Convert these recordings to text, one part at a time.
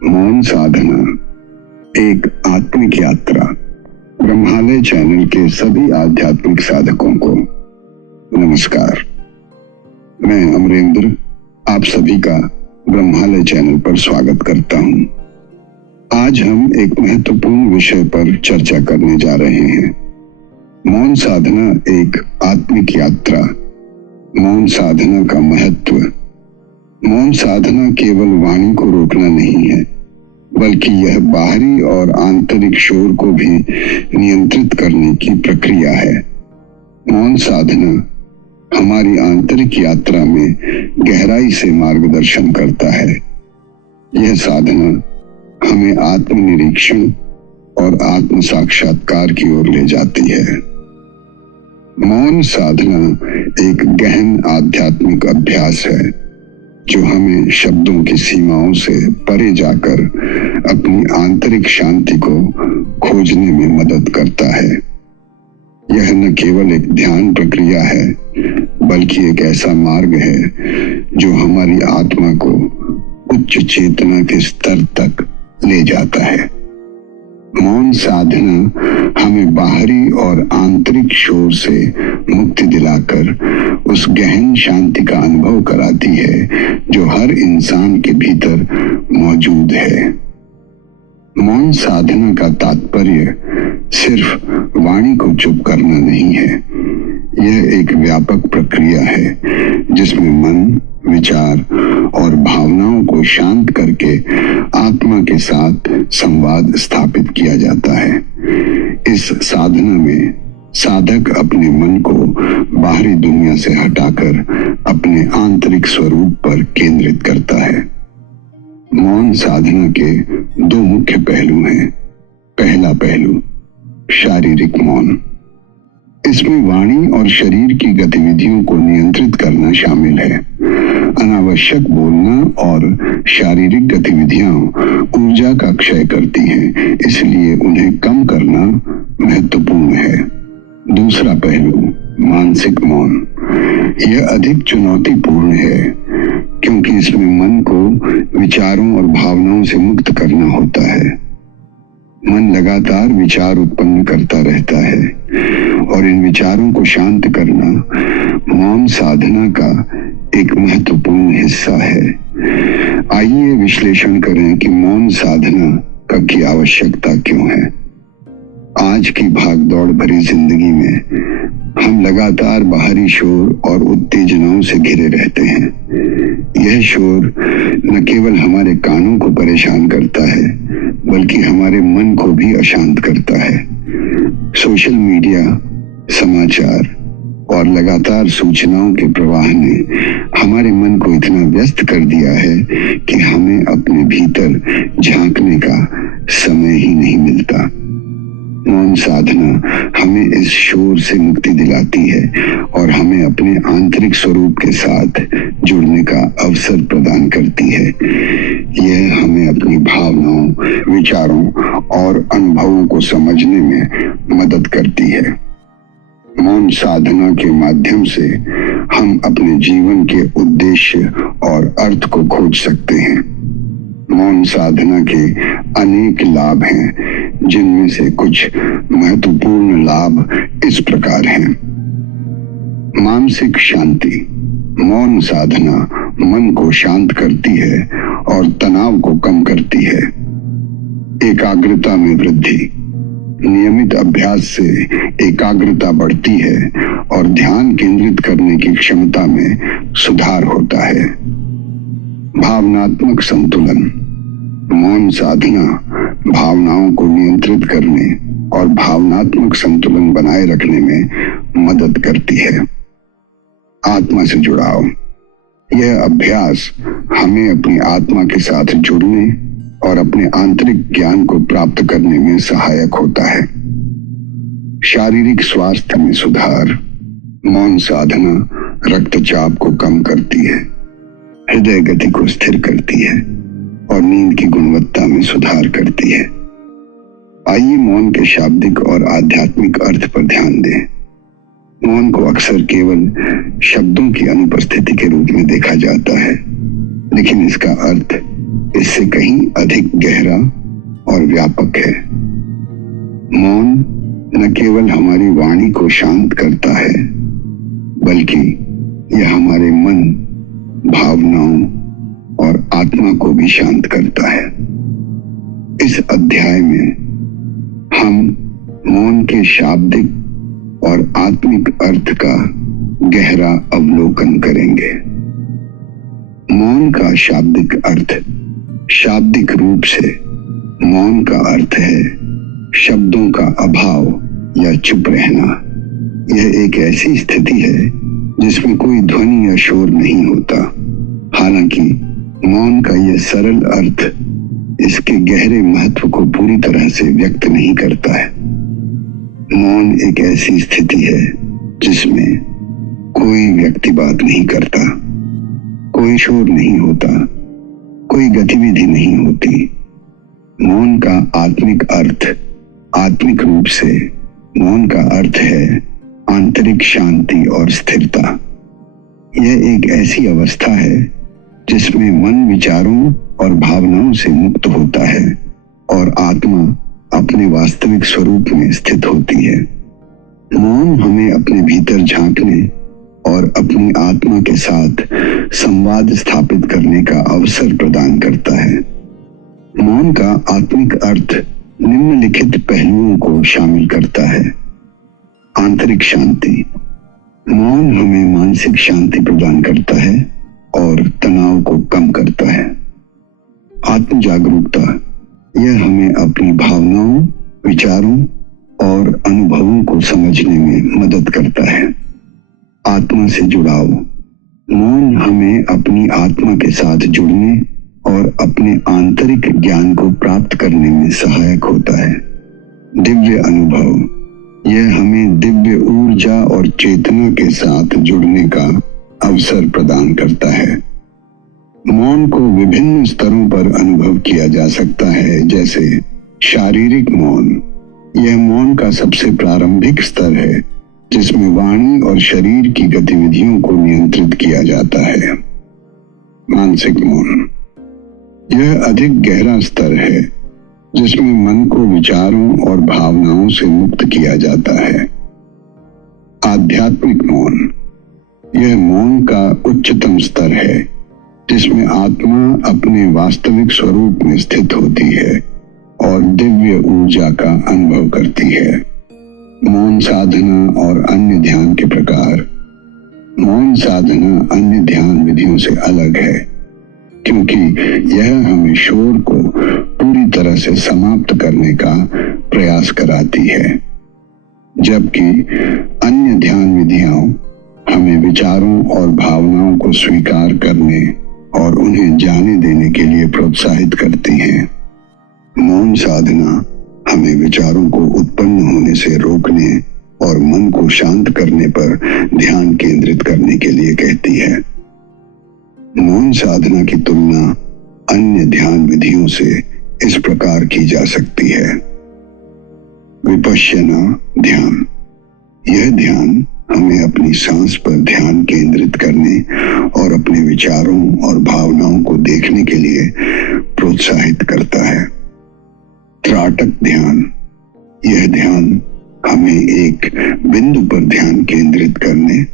मौन साधना एक आत्मिक यात्रा। ब्रह्मालय चैनल के सभी आध्यात्मिक साधकों को नमस्कार। मैं अमरेंद्र आप सभी का ब्रह्मालय चैनल पर स्वागत करता हूं। आज हम एक महत्वपूर्ण विषय पर चर्चा करने जा रहे हैं। मौन साधना एक आत्मिक यात्रा। मौन साधना का महत्व। मौन साधना केवल वाणी को रोकना नहीं है, बल्कि यह बाहरी और आंतरिक शोर को भी नियंत्रित करने की प्रक्रिया है। मौन साधना हमारी आंतरिक यात्रा में गहराई से मार्गदर्शन करता है। यह साधना हमें आत्मनिरीक्षण और आत्म साक्षात्कार की ओर ले जाती है। मौन साधना एक गहन आध्यात्मिक अभ्यास है जो हमें शब्दों की सीमाओं से परे जाकर अपनी आंतरिक शांति को खोजने में मदद करता है। यह न केवल एक ध्यान प्रक्रिया है, बल्कि एक ऐसा मार्ग है जो हमारी आत्मा को उच्च चेतना के स्तर तक ले जाता है। मौन साधना हमें बाहरी और आंतरिक शोर से मुक्ति दिलाकर उस गहन शांति का अनुभव कराती है जो हर इंसान के भीतर मौजूद है। मौन साधना का तात्पर्य सिर्फ वाणी को चुप करना नहीं है। यह एक व्यापक प्रक्रिया है जिसमें मन, विचार और भावनाओं को शांत करके आत्मा के साथ संवाद स्थापित किया जाता है। इस साधना में साधक अपने मन को बाहरी दुनिया से हटाकर अपने आंतरिक स्वरूप पर केंद्रित करता है। मौन साधना के दो मुख्य पहलू हैं। पहला पहलू शारीरिक मौन। इसमें वाणी और शरीर की गतिविधियों को नियंत्रित करना शामिल है। अनावश्यक बोलना और शारीरिक गतिविधियां ऊर्जा का क्षय करती हैं, इसलिए उन्हें कम करना महत्वपूर्ण है। दूसरा पहलू मानसिक मौन। यह अधिक चुनौतीपूर्ण है क्योंकि इसमें मन को विचारों और भावनाओं से मुक्त करना होता है। मन लगातार विचार उत्पन्न करता रहता है और इन विचारों को शांत करना मौन साधना का एक महत्वपूर्ण हिस्सा है। आइए विश्लेषण करें कि मौन साधना की आवश्यकता क्यों है। आज की भागदौड़ भरी जिंदगी में हम लगातार बाहरी शोर और उत्तेजनाओं से घिरे रहते हैं। यह शोर न केवल हमारे कानों को परेशान करता है, बल्कि हमारे मन को भी अशांत करता है। सोशल मीडिया, समाचार और लगातार सूचनाओं के प्रवाह ने हमारे मन को इतना व्यस्त कर दिया है कि हमें अपने भीतर झांकने का समय ही नहीं मिलता। मौन साधना हमें इस शोर से मुक्ति दिलाती है और हमें अपने आंतरिक स्वरूप के साथ जुड़ने का अवसर प्रदान करती है। यह हमें अपनी भावनाओं, विचारों और अनुभवों को समझने में मदद करती है। मौन साधना के माध्यम से हम अपने जीवन के उद्देश्य और अर्थ को खोज सकते हैं। मौन साधना के अनेक लाभ हैं, जिनमें से कुछ महत्वपूर्ण लाभ इस प्रकार हैं। मानसिक शांति। मौन साधना मन को शांत करती है और तनाव को कम करती है। एकाग्रता में वृद्धि। नियमित अभ्यास से एकाग्रता बढ़ती है और ध्यान केंद्रित करने की क्षमता में सुधार होता है। भावनात्मक संतुलन। मौन साधना भावनाओं को नियंत्रित करने और भावनात्मक संतुलन बनाए रखने में मदद करती है। आत्मा से जुड़ाव। यह अभ्यास हमें अपनी आत्मा के साथ जुड़ने और अपने आंतरिक ज्ञान को प्राप्त करने में सहायक होता है। शारीरिक स्वास्थ्य में सुधार। मौन साधना रक्तचाप को कम करती है, हृदय गति को स्थिर करती है और नींद की गुणवत्ता में सुधार करती है। आइए मौन के शाब्दिक और आध्यात्मिक अर्थ पर ध्यान दें। मौन को अक्सर केवल शब्दों की अनुपस्थिति के रूप में देखा जाता है, लेकिन इसका अर्थ इससे कहीं अधिक गहरा और व्यापक है। मौन न केवल हमारी वाणी को शांत करता है, बल्कि यह हमारे मन, भावनाओं और आत्मा को भी शांत करता है। इस अध्याय में हम मौन के शाब्दिक और आत्मिक अर्थ का गहरा अवलोकन करेंगे। मौन का शाब्दिक अर्थ। शाब्दिक रूप से मौन का अर्थ है शब्दों का अभाव या चुप रहना। यह एक ऐसी स्थिति है जिसमें कोई ध्वनि या शोर नहीं होता। हालांकि मौन का यह सरल अर्थ इसके गहरे महत्व को पूरी तरह से व्यक्त नहीं करता है। मौन एक ऐसी स्थिति है जिसमें कोई व्यक्ति बात नहीं करता, कोई शोर नहीं होता, कोई गतिविधि नहीं होती। मौन का आत्मिक अर्थ। आत्मिक रूप से मौन का अर्थ है आंतरिक शांति और स्थिरता। यह एक ऐसी अवस्था है जिसमें मन विचारों और भावनाओं से मुक्त होता है और आत्मा अपने वास्तविक स्वरूप में स्थित होती है। मौन हमें अपने भीतर झांकने और अपनी आत्मा के साथ संवाद स्थापित करने का अवसर प्रदान करता है। मौन का आत्मिक अर्थ निम्नलिखित पहलुओं को शामिल करता है। आंतरिक शांति। मौन हमें मानसिक शांति प्रदान करता है और तनाव को कम करता है। आत्म जागरूकता। यह हमें अपनी भावनाओं, विचारों और अनुभवों को समझने में मदद करता है। आत्मा से जुड़ाव। मौन हमें अपनी आत्मा के साथ जुड़ने और अपने आंतरिक ज्ञान को प्राप्त करने में सहायक होता है। दिव्य अनुभव। यह हमें दिव्य ऊर्जा और चेतना के साथ जुड़ने का अवसर प्रदान करता है। मौन को विभिन्न स्तरों पर अनुभव किया जा सकता है, जैसे शारीरिक मौन। यह मौन का सबसे प्रारंभिक स्तर है जिसमें वाणी और शरीर की गतिविधियों को नियंत्रित किया जाता है। मानसिक मौन। यह अधिक गहरा स्तर है जिसमें मन को विचारों और भावनाओं से मुक्त किया जाता है। आध्यात्मिक मौन। यह मौन का उच्चतम स्तर है जिसमें आत्मा अपने वास्तविक स्वरूप में स्थित होती है और दिव्य ऊर्जा का अनुभव करती है। मौन साधना और अन्य ध्यान के प्रकार। मौन साधना अन्य ध्यान विधियों से अलग है क्योंकि यह हमें शोर को पूरी तरह से समाप्त करने का प्रयास कराती है, जबकि अन्य ध्यान विधियां हमें विचारों और भावनाओं को स्वीकार करने और उन्हें जाने देने के लिए प्रोत्साहित करती हैं। मौन साधना हमें विचारों को उत्पन्न होने से रोकने और मन को शांत करने पर ध्यान केंद्रित करने के लिए कहती है। मौन साधना की तुलना अन्य ध्यान विधियों से इस प्रकार की जा सकती है। विपश्यना ध्यान। यह ध्यान हमें अपनी सांस पर ध्यान केंद्रित करने और अपने विचारों और भावनाओं को देखने के लिए प्रोत्साहित करता है। त्राटक ध्यान। यह ध्यान हमें एक बिंदु पर ध्यान केंद्रित करने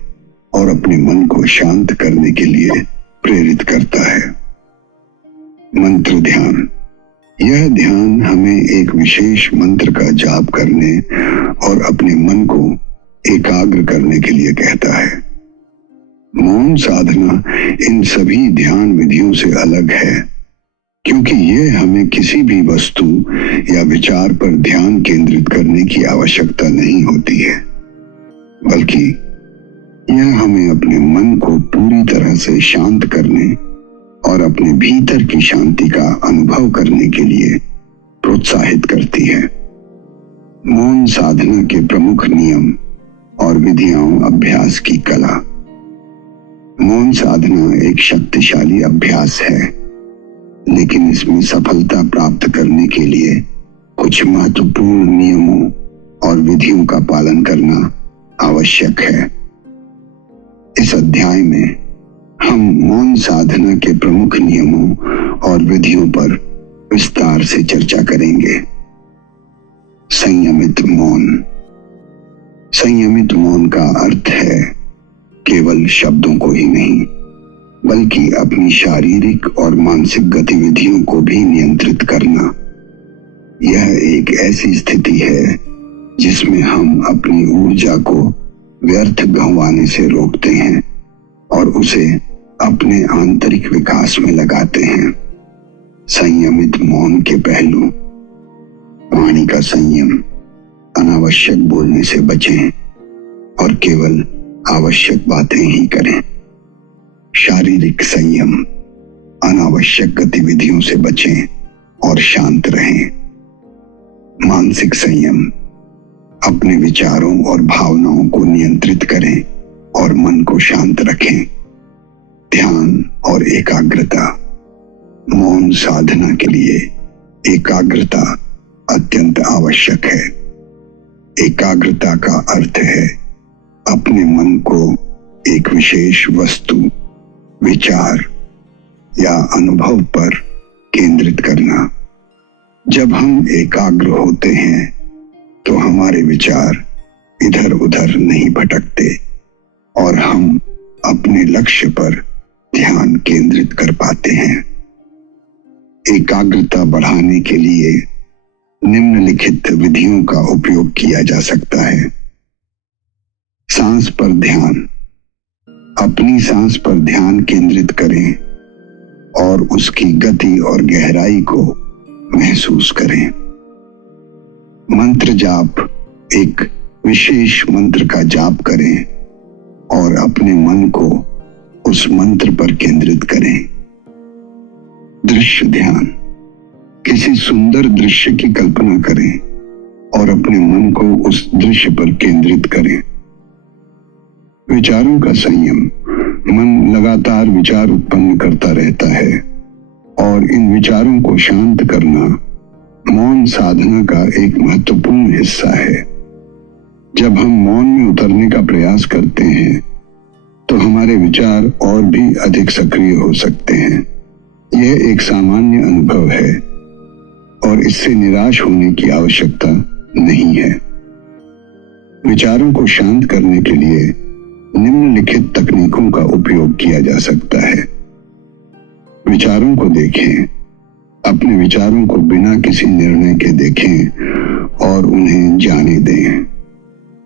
और अपने मन को शांत करने के लिए प्रेरित करता है। मंत्र ध्यान। यह ध्यान हमें एक विशेष मंत्र का जाप करने और अपने मन को एकाग्र करने के लिए कहता है। मौन साधना इन सभी ध्यान विधियों से अलग है क्योंकि ये हमें किसी भी वस्तु या विचार पर ध्यान केंद्रित करने की आवश्यकता नहीं होती है, बल्कि यह हमें अपने मन को पूरी तरह से शांत करने और अपने भीतर की शांति का अनुभव करने के लिए प्रोत्साहित करती है। मौन साधना के प्रमुख नियम और विधियां। अभ्यास की कला। मौन साधना एक शक्तिशाली अभ्यास है, लेकिन इसमें सफलता प्राप्त करने के लिए कुछ महत्वपूर्ण नियमों और विधियों का पालन करना आवश्यक है। इस अध्याय में हम मौन साधना के प्रमुख नियमों और विधियों पर विस्तार से चर्चा करेंगे। संयमित मौन। संयमित मौन का अर्थ है केवल शब्दों को ही नहीं, बल्कि अपनी शारीरिक और मानसिक गतिविधियों को भी नियंत्रित करना। यह एक ऐसी स्थिति है जिसमें हम अपनी ऊर्जा को व्यर्थ गंवाने से रोकते हैं और उसे अपने आंतरिक विकास में लगाते हैं। संयमित मौन के पहलू। वाणी का संयम। अनावश्यक बोलने से बचें और केवल आवश्यक बातें ही करें। शारीरिक संयम। अनावश्यक गतिविधियों से बचें और शांत रहें। मानसिक संयम। अपने विचारों और भावनाओं को नियंत्रित करें और मन को शांत रखें। ध्यान और एकाग्रता। मौन साधना के लिए एकाग्रता अत्यंत आवश्यक है। एकाग्रता का अर्थ है अपने मन को एक विशेष वस्तु, विचार या अनुभव पर केंद्रित करना। जब हम एकाग्र होते हैं तो हमारे विचार इधर उधर नहीं भटकते और हम अपने लक्ष्य पर ध्यान केंद्रित कर पाते हैं। एकाग्रता बढ़ाने के लिए निम्नलिखित विधियों का उपयोग किया जा सकता है। सांस पर ध्यान। अपनी सांस पर ध्यान केंद्रित करें और उसकी गति और गहराई को महसूस करें। मंत्र जाप। एक विशेष मंत्र का जाप करें और अपने मन को उस मंत्र पर केंद्रित करें। दृश्य ध्यान। किसी सुंदर दृश्य की कल्पना करें और अपने मन को उस दृश्य पर केंद्रित करें। विचारों का संयम। मन लगातार विचार उत्पन्न करता रहता है और इन विचारों को शांत करना मौन साधना का एक महत्वपूर्ण हिस्सा है। जब हम मौन में उतरने का प्रयास करते हैं तो हमारे विचार और भी अधिक सक्रिय हो सकते हैं। यह एक सामान्य अनुभव है और इससे निराश होने की आवश्यकता नहीं है। विचारों को शांत करने के लिए निम्नलिखित तकनीकों का उपयोग किया जा सकता है। विचारों को देखें। अपने विचारों को बिना किसी निर्णय के देखें और उन्हें जाने दें।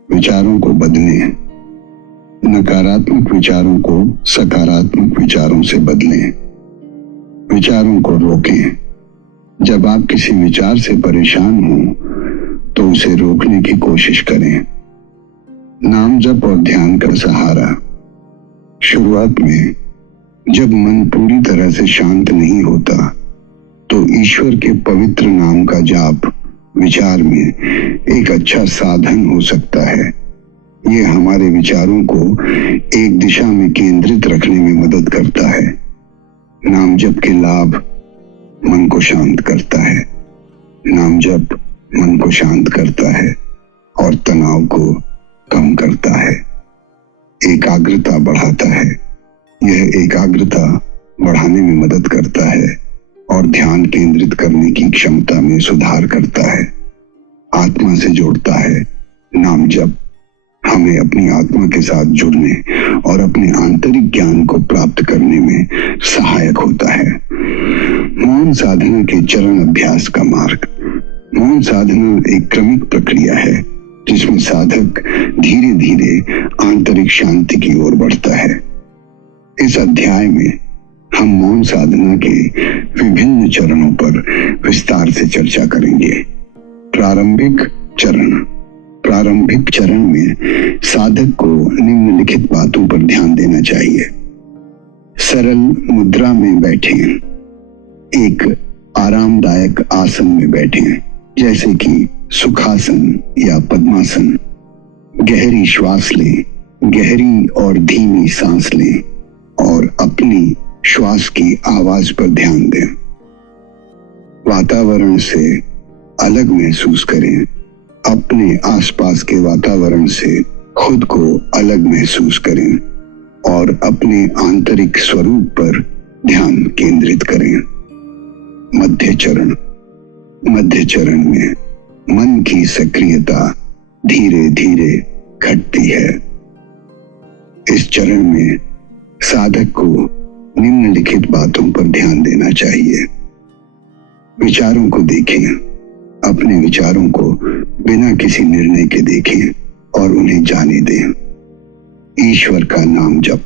विचारों को बदलें। नकारात्मक विचारों को सकारात्मक विचारों से बदलें। विचारों को रोकें। जब आप किसी विचार से परेशान हो तो उसे रोकने की कोशिश करें। नाम जप और ध्यान का सहारा। शुरुआत में जब मन पूरी तरह से शांत नहीं होता तो ईश्वर के पवित्र नाम का जाप विचार में एक अच्छा साधन हो सकता है। यह हमारे विचारों को एक दिशा में केंद्रित रखने में मदद करता है। नाम जप के लाभ। मन को शांत करता है। नाम जप मन को शांत करता है और तनाव को कम करता है। एकाग्रता बढ़ाता है। यह एकाग्रता बढ़ाने में मदद करता है और ध्यान केंद्रित करने की क्षमता में सुधार करता है। आत्मा से जोड़ता है। नाम जप हमें अपनी आत्मा के साथ जुड़ने और अपने आंतरिक ज्ञान को प्राप्त करने में सहायक होता है। मौन साधना के चरण अभ्यास का मार्ग। मौन साधना एक क्रमिक प्रक्रिया है जिसमें साधक धीरे धीरे आंतरिक शांति की ओर बढ़ता है। इस अध्याय में हम मौन साधना के विभिन्न चरणों पर विस्तार से चर्चा करेंगे। प्रारंभिक चरण। प्रारंभिक चरण में साधक को निम्नलिखित बातों पर ध्यान देना चाहिए। सरल मुद्रा में बैठें। एक आरामदायक आसन में बैठें, जैसे कि सुखासन या पद्मासन। गहरी श्वास लें। गहरी और धीमी सांस लें और अपनी श्वास की आवाज पर ध्यान दें। वातावरण से अलग महसूस करें। अपने आसपास के वातावरण से खुद को अलग महसूस करें। और अपने आंतरिक स्वरूप पर ध्यान केंद्रित करें। मध्य चरण में मन की सक्रियता धीरे धीरे घटती है। इस चरण में साधक को निम्नलिखित बातों पर ध्यान देना चाहिए। विचारों को देखें, अपने विचारों को बिना किसी निर्णय के देखें और उन्हें जाने दें। ईश्वर का नाम जप,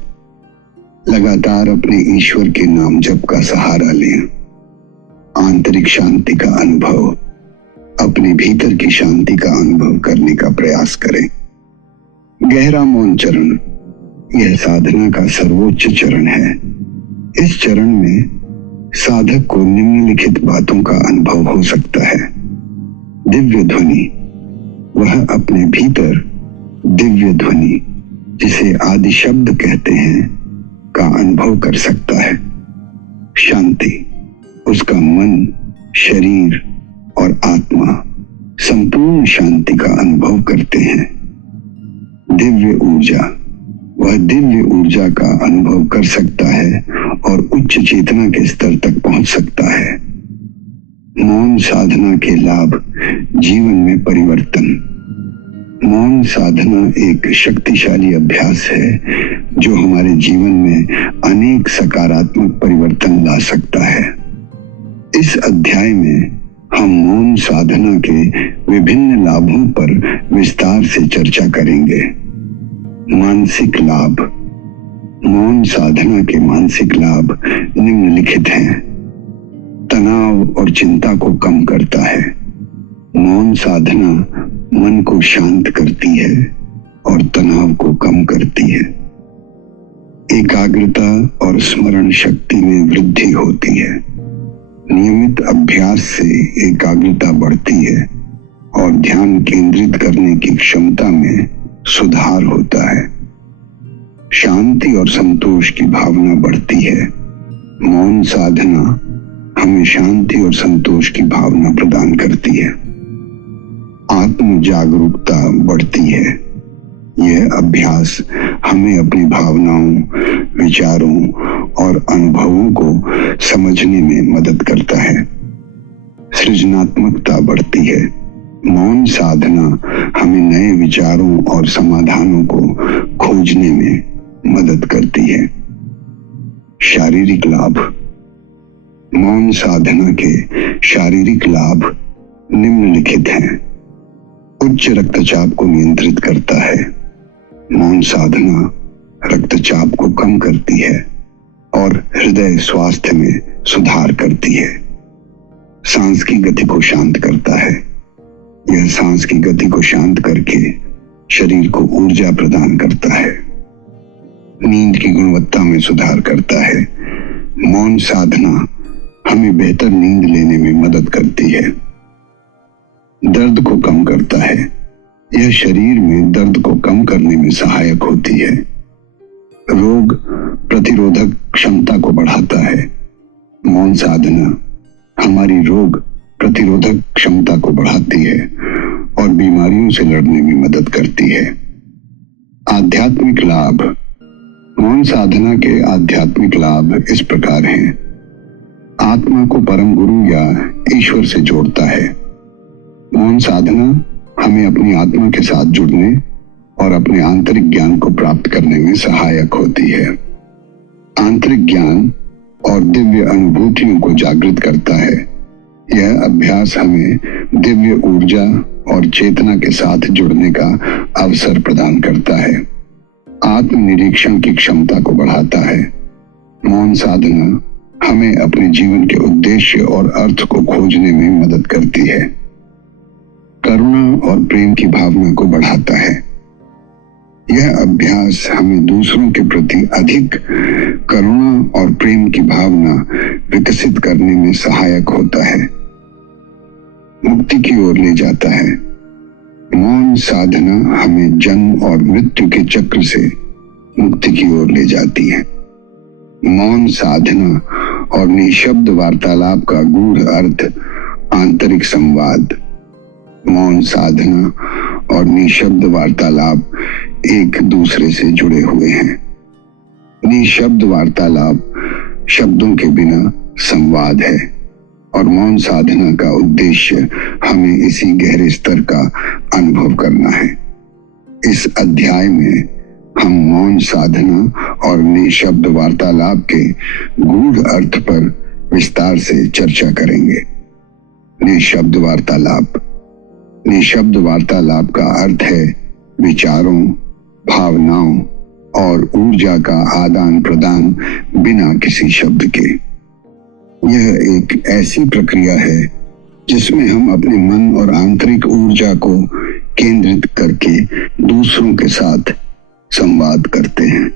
लगातार अपने ईश्वर के नाम जप का सहारा लें। आंतरिक शांति का अनुभव, अपने भीतर की शांति का अनुभव करने का प्रयास करें। गहरा मौन चरण, यह साधना का सर्वोच्च चरण है। इस चरण में साधक को निम्नलिखित बातों का अनुभव हो सकता है। दिव्य ध्वनि, वह अपने भीतर दिव्य ध्वनि, जिसे आदि शब्द कहते हैं, का अनुभव कर सकता है। शांति, उसका मन, शरीर और आत्मा संपूर्ण शांति का अनुभव करते हैं। दिव्य ऊर्जा, वह दिव्य ऊर्जा का अनुभव कर सकता है और उच्च चेतना के स्तर तक पहुंच सकता है। मौन साधना के लाभ, जीवन में परिवर्तन। मौन साधना एक शक्तिशाली अभ्यास है जो हमारे जीवन में अनेक सकारात्मक परिवर्तन ला सकता है। इस अध्याय में हम मौन साधना के विभिन्न लाभों पर विस्तार से चर्चा करेंगे। मानसिक लाभ, मौन साधना के मानसिक लाभ निम्नलिखित हैं। तनाव और चिंता को कम करता है। मौन साधना मन को शांत करती है और तनाव को कम करती है। एकाग्रता और स्मरण शक्ति में वृद्धि होती है। नियमित अभ्यास से एकाग्रता बढ़ती है और ध्यान केंद्रित करने की क्षमता में सुधार होता है। शांति और संतोष की भावना बढ़ती है। मौन साधना हमें शांति और संतोष की भावना प्रदान करती है। आत्म जागरूकता बढ़ती है। यह अभ्यास हमें अपनी भावनाओं, विचारों और अनुभवों को समझने में मदद करता है। सृजनात्मकता बढ़ती है। मौन साधना हमें नए विचारों और समाधानों को खोजने में मदद करती है। शारीरिक लाभ, मौन साधना के शारीरिक लाभ निम्नलिखित हैं। उच्च रक्तचाप को नियंत्रित करता है। मौन साधना रक्तचाप को कम करती है और हृदय स्वास्थ्य में सुधार करती है। सांस की गति को शांत करता है। यह सांस की गति को शांत करके शरीर को ऊर्जा प्रदान करता है। नींद की गुणवत्ता में सुधार करता है। मौन साधना हमें बेहतर नींद लेने में मदद करती है। दर्द को कम करता है। यह शरीर में दर्द को कम करने में सहायक होती है। रोग प्रतिरोधक क्षमता को बढ़ाता है। मौन साधना हमारी रोग प्रतिरोधक क्षमता को बढ़ाती है और बीमारियों से लड़ने में मदद करती है। आध्यात्मिक लाभ, मौन साधना के आध्यात्मिक लाभ इस प्रकार हैं। आत्मा को परम गुरु या ईश्वर से जोड़ता है। मौन साधना हमें अपनी आत्मा के साथ जुड़ने और अपने आंतरिक ज्ञान को प्राप्त करने में सहायक होती है। आंतरिक ज्ञान और दिव्य अनुभूतियों को जागृत करता है। यह अभ्यास हमें दिव्य ऊर्जा और चेतना के साथ जुड़ने का अवसर प्रदान करता है। आत्मनिरीक्षण की क्षमता को बढ़ाता है। मौन साधना हमें अपने जीवन के उद्देश्य और अर्थ को खोजने में मदद करती है। करुणा और प्रेम की भावना को बढ़ाता है। यह अभ्यास हमें दूसरों के प्रति अधिक करुणा और प्रेम की भावना विकसित करने में सहायक होता है। मुक्ति की ओर ले जाता है। मौन साधना हमें जन्म और मृत्यु के चक्र से मुक्ति की ओर ले जाती है। मौन साधना और निशब्द वार्तालाप का गूढ़ अर्थ आंतरिक संवाद। मौन साधना और निशब्द वार्तालाप एक दूसरे से जुड़े हुए हैं। निशब्द वार्तालाप शब्दों के बिना संवाद है और मौन साधना का उद्देश्य हमें इसी गहरे स्तर का अनुभव करना है। इस अध्याय में हम मौन साधना और निशब्द वार्तालाप के गूढ़ अर्थ पर विस्तार से चर्चा करेंगे। निशब्द वार्तालाप। निशब्द वार्तालाप का अर्थ है विचारों, भावनाओं और ऊर्जा का आदान प्रदान बिना किसी शब्द के। यह एक ऐसी प्रक्रिया है जिसमें हम अपने मन और आंतरिक ऊर्जा को केंद्रित करके दूसरों के साथ संवाद करते हैं।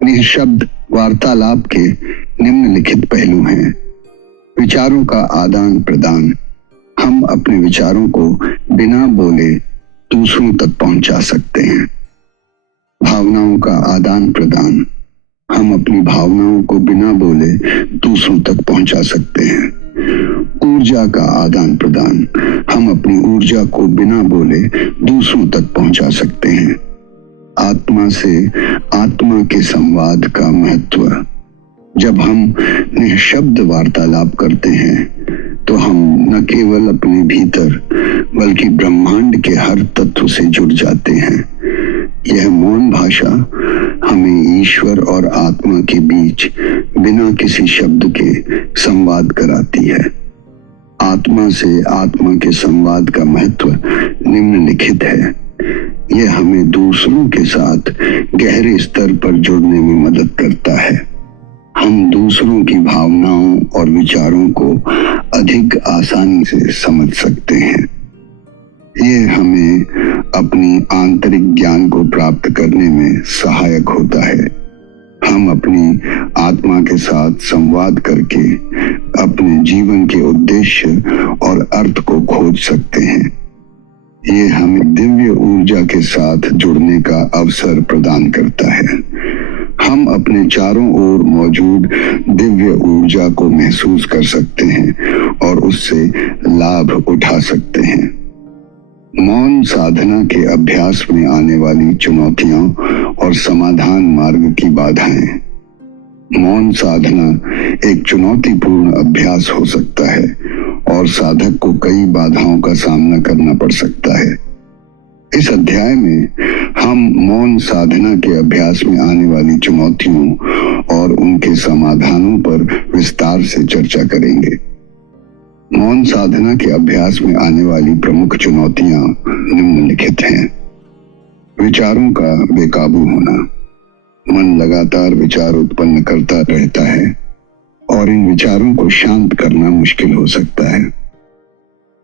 निशब्द वार्तालाप के निम्नलिखित पहलू हैं। विचारों का आदान प्रदान। हम अपने विचारों को बिना बोले दूसरों तक पहुंचा सकते हैं। भावनाओं का आदान प्रदान। हम अपनी भावनाओं को बिना बोले दूसरों तक पहुंचा सकते हैं। ऊर्जा का आदान प्रदान। हम अपनी ऊर्जा को बिना बोले दूसरों तक पहुंचा सकते हैं। आत्मा से आत्मा के संवाद का महत्व। जब हम निशब्द वार्तालाप करते हैं तो हम न केवल अपने भीतर बल्कि ब्रह्मांड के हर तत्व से जुड़ जाते हैं। यह मौन भाषा हमें ईश्वर और आत्मा के बीच बिना किसी शब्द के संवाद कराती है। आत्मा से आत्मा के संवाद का महत्व निम्नलिखित है। यह हमें दूसरों के साथ गहरे स्तर पर जुड़ने में मदद करता है। हम दूसरों की भावनाओं और विचारों को अधिक आसानी से समझ सकते हैं। यह हमें अपनी आंतरिक ज्ञान को प्राप्त करने में सहायक होता है। हम अपनी आत्मा के साथ संवाद करके अपने जीवन के उद्देश्य और अर्थ को खोज सकते हैं। ये हमें दिव्य ऊर्जा के साथ जुड़ने का अवसर प्रदान करता है। हम अपने चारों ओर मौजूद दिव्य ऊर्जा को महसूस कर सकते हैं और उससे लाभ उठा सकते हैं। मौन साधना के अभ्यास में आने वाली चुनौतियां और समाधान मार्ग की बाधाएं। मौन साधना एक चुनौतीपूर्ण अभ्यास हो सकता है और साधक को कई बाधाओं का सामना करना पड़ सकता है। इस अध्याय में हम मौन साधना के अभ्यास में आने वाली चुनौतियों और उनके समाधानों पर विस्तार से चर्चा करेंगे। मौन साधना के अभ्यास में आने वाली प्रमुख चुनौतियां निम्नलिखित हैं। विचारों का बेकाबू होना। मन लगातार विचार उत्पन्न करता रहता है और इन विचारों को शांत करना मुश्किल हो सकता है।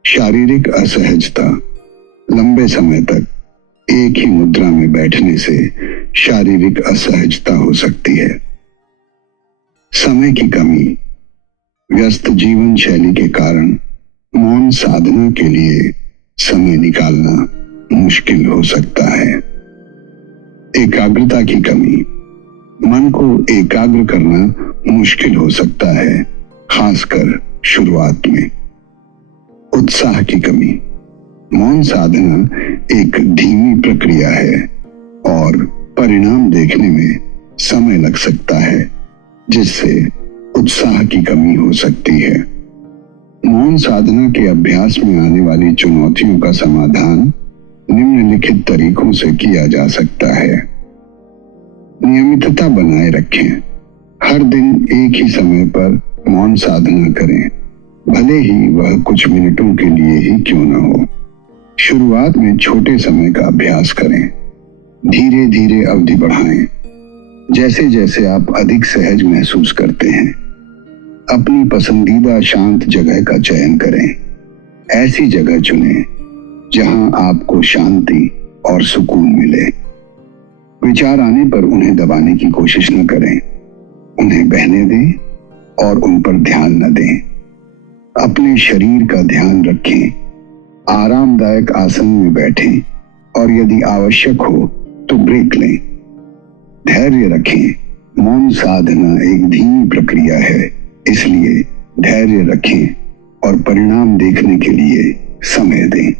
शारीरिक असहजता। लंबे समय तक एक ही मुद्रा में बैठने से शारीरिक असहजता हो सकती है। समय की कमी। व्यस्त जीवन शैली के कारण मौन साधना के लिए समय निकालना मुश्किल हो सकता है। एकाग्रता की कमी। मन को एकाग्र करना मुश्किल हो सकता है, खासकर शुरुआत में। उत्साह की कमी। मौन साधना एक धीमी प्रक्रिया है और परिणाम देखने में समय लग सकता है, जिससे उत्साह की कमी हो सकती है। मौन साधना के अभ्यास में आने वाली चुनौतियों का समाधान निम्नलिखित तरीकों से किया जा सकता है। नियमितता बनाए रखें। हर दिन एक ही समय पर मौन साधना करें, भले ही वह कुछ मिनटों के लिए ही क्यों न हो। शुरुआत में छोटे समय का अभ्यास करें, धीरे धीरे अवधि बढ़ाएं। जैसे जैसे आप अधिक सहज महसूस करते हैं, अपनी पसंदीदा शांत जगह का चयन करें। ऐसी जगह चुनें जहां आपको शांति और सुकून मिले। विचार आने पर उन्हें दबाने की कोशिश न करें, उन्हें बहने दें और उन पर ध्यान न दें। अपने शरीर का ध्यान रखें, आरामदायक आसन में बैठें और यदि आवश्यक हो तो ब्रेक लें। धैर्य रखें। मौन साधना एक धीमी प्रक्रिया है, इसलिए धैर्य रखें और परिणाम देखने के लिए समय दें।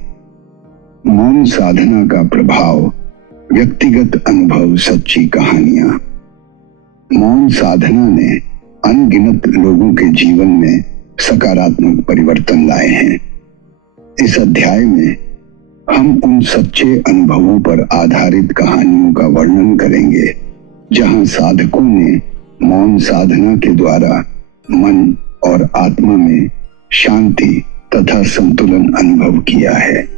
मौन साधना का प्रभाव। व्यक्तिगत अनुभव, सच्ची कहानियां। मौन साधना ने अनगिनत लोगों के जीवन में सकारात्मक परिवर्तन लाए हैं। इस अध्याय में हम उन सच्चे अनुभवों पर आधारित कहानियों का वर्णन करेंगे जहां साधकों ने मौन साधना के द्वारा मन और आत्मा में शांति तथा संतुलन अनुभव किया है।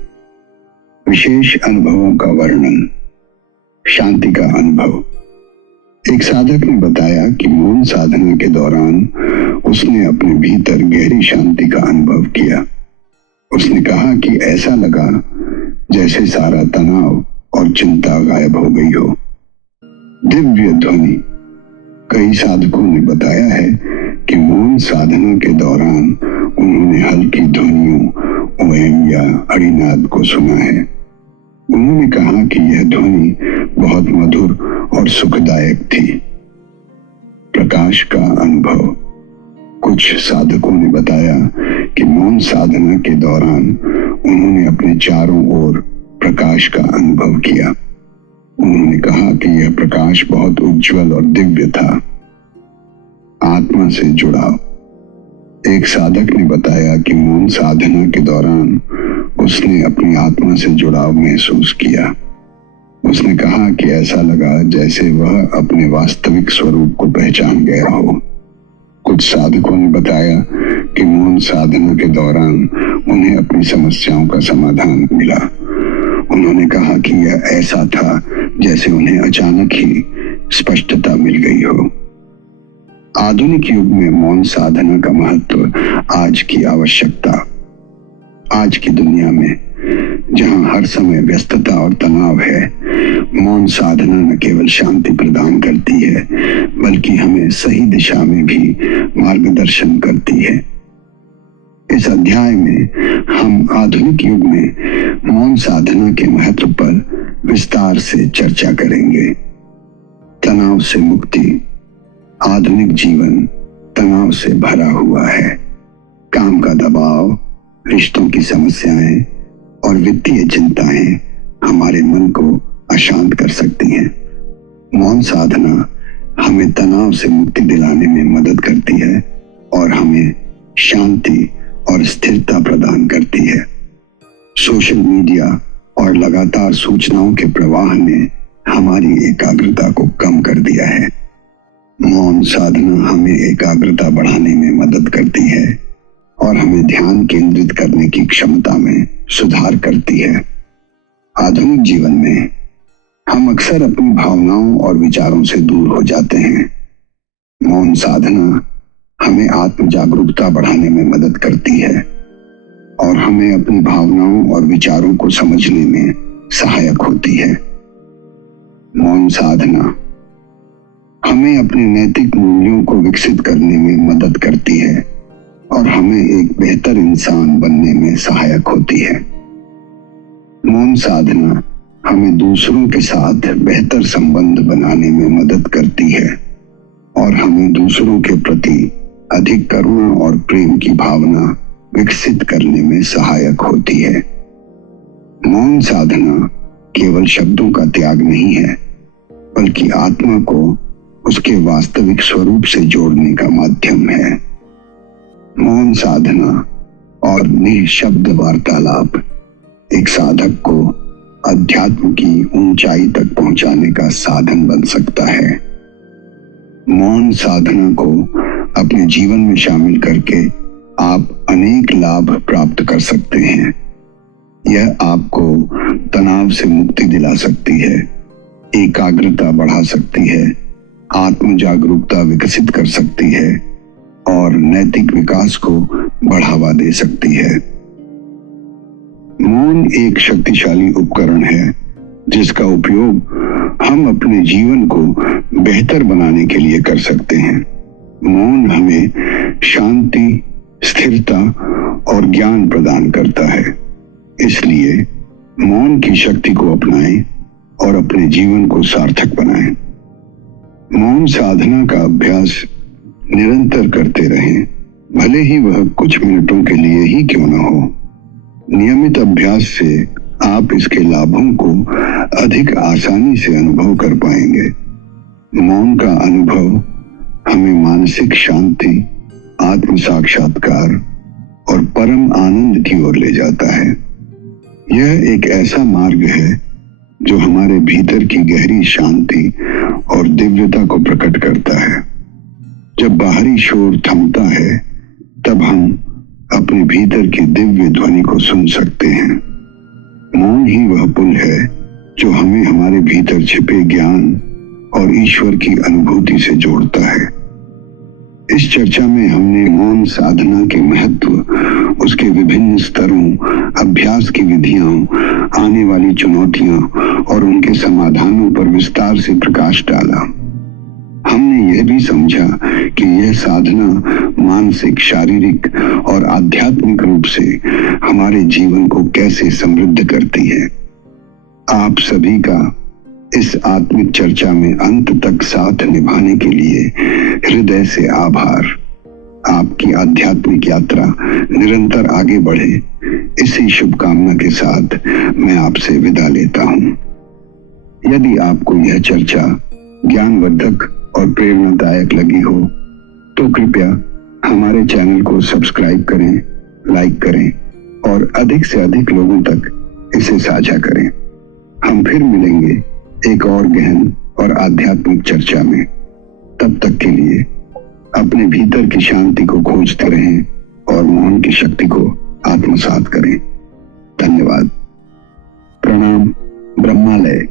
विशेष अनुभवों का वर्णन। शांति का अनुभव। एक साधक ने बताया कि मौन साधना के दौरान उसने अपने भीतर गहरी शांति का अनुभव किया। उसने कहा कि ऐसा लगा जैसे सारा तनाव और चिंता गायब हो गई हो। दिव्य ध्वनि। कई साधकों ने बताया है कि मौन साधना के दौरान उन्होंने हल्की ध्वनियों ओम या हरिनाद को सुना है। उन्होंने कहा कि यह ध्वनि बहुत मधुर और सुखदायक थी। प्रकाश का अनुभव। कुछ साधकों ने बताया कि मौन साधना के दौरान उन्होंने अपने चारों ओर प्रकाश का अनुभव किया। उन्होंने कहा कि यह प्रकाश बहुत उज्जवल और दिव्य था। आत्मा से जुड़ाव। एक साधक ने बताया कि मौन साधना के दौरान उसने अपनी आत्मा से जुड़ाव महसूस किया। उसने कहा कि ऐसा लगा जैसे वह अपने वास्तविक स्वरूप को पहचान गया हो। कुछ साधकों ने बताया कि मौन साधना के दौरान उन्हें अपनी समस्याओं का समाधान मिला। उन्होंने कहा कि यह ऐसा था जैसे उन्हें अचानक ही स्पष्टता मिल गई हो। आधुनिक युग में मौन साधना का महत्व। आज की आवश्यकता। आज की दुनिया में जहां हर समय व्यस्तता और तनाव है, मौन साधना न केवल शांति प्रदान करती है बल्कि हमें सही दिशा में भी मार्गदर्शन करती है। इस अध्याय में हम आधुनिक युग में मौन साधना के महत्व पर विस्तार से चर्चा करेंगे। तनाव से मुक्ति। आधुनिक जीवन तनाव से भरा हुआ है। काम का दबाव, रिश्तों की समस्याएं और वित्तीय चिंताएं हमारे मन को अशांत कर सकती हैं। मौन साधना हमें तनाव से मुक्ति दिलाने में मदद करती है और हमें शांति और स्थिरता प्रदान करती है। सोशल मीडिया और लगातार सूचनाओं के प्रवाह ने हमारी एकाग्रता को कम कर दिया है। मौन साधना हमें एकाग्रता बढ़ाने में मदद करती है और हमें ध्यान केंद्रित करने की क्षमता में सुधार करती है। आधुनिक जीवन में हम अक्सर अपनी भावनाओं और विचारों से दूर हो जाते हैं। मौन साधना हमें आत्म जागरूकता बढ़ाने में मदद करती है और हमें अपनी भावनाओं और विचारों को समझने में सहायक होती है। मौन साधना हमें अपने नैतिक मूल्यों को विकसित करने में मदद करती है और हमें एक बेहतर इंसान बनने में सहायक होती है। मौन साधना हमें दूसरों के साथ बेहतर संबंध बनाने में मदद करती है और हमें दूसरों के प्रति अधिक करुणा और प्रेम की भावना विकसित करने में सहायक होती है। मौन साधना केवल शब्दों का त्याग नहीं है बल्कि आत्मा को उसके वास्तविक स्वरूप से जोड़ने का माध्यम है। मौन साधना और निःशब्द वार्तालाप एक साधक को अध्यात्म की ऊंचाई तक पहुंचाने का साधन बन सकता है। मौन साधना को अपने जीवन में शामिल करके आप अनेक लाभ प्राप्त कर सकते हैं। यह आपको तनाव से मुक्ति दिला सकती है, एकाग्रता बढ़ा सकती है, आत्म जागरूकता विकसित कर सकती है और नैतिक विकास को बढ़ावा दे सकती है। मौन एक शक्तिशाली उपकरण है जिसका उपयोग हम अपने जीवन को बेहतर बनाने के लिए कर सकते हैं। मौन हमें शांति, स्थिरता और ज्ञान प्रदान करता है। इसलिए मौन की शक्ति को अपनाएं और अपने जीवन को सार्थक बनाएं। मौन साधना का अभ्यास निरंतर करते रहें, भले ही वह कुछ मिनटों के लिए ही क्यों न हो। नियमित अभ्यास से आप इसके लाभों को अधिक आसानी से अनुभव कर पाएंगे। मौन का अनुभव हमें मानसिक शांति, आत्म साक्षात्कार और परम आनंद की ओर ले जाता है। यह एक ऐसा मार्ग है जो हमारे भीतर की गहरी शांति और दिव्यता को प्रकट करता है। जब बाहरी शोर थमता है, तब हम अपने भीतर की दिव्य ध्वनि को सुन सकते हैं। मौन ही वह पुल है जो हमें हमारे भीतर छिपे ज्ञान और ईश्वर की अनुभूति से जोड़ता है। इस चर्चा में हमने मौन साधना के महत्व, उसके विभिन्न स्तरों, अभ्यास की विधियों, आने वाली चुनौतियों और उनके समाधानों पर विस्तार से प्रकाश डाला। हमने यह भी समझा कि यह साधना मानसिक, शारीरिक और आध्यात्मिक रूप से हमारे जीवन को कैसे समृद्ध करती है। आप सभी का इस आत्मिक चर्चा में अंत तक साथ निभाने के लिए हृदय से आभार। आपकी आध्यात्मिक यात्रा निरंतर आगे बढ़े, इसी शुभकामना के साथ मैं आपसे विदा लेता हूं। यदि आपको यह चर्चा ज्ञानवर्धक और प्रेरणादायक लगी हो तो कृपया हमारे चैनल को सब्सक्राइब करें, लाइक करें और अधिक से अधिक लोगों तक इसे साझा करें। हम फिर मिलेंगे एक और गहन और आध्यात्मिक चर्चा में। तब तक के लिए अपने भीतर की शांति को खोजते रहें और मौन की शक्ति को आत्मसात करें। धन्यवाद। प्रणाम। ब्रह्मालय।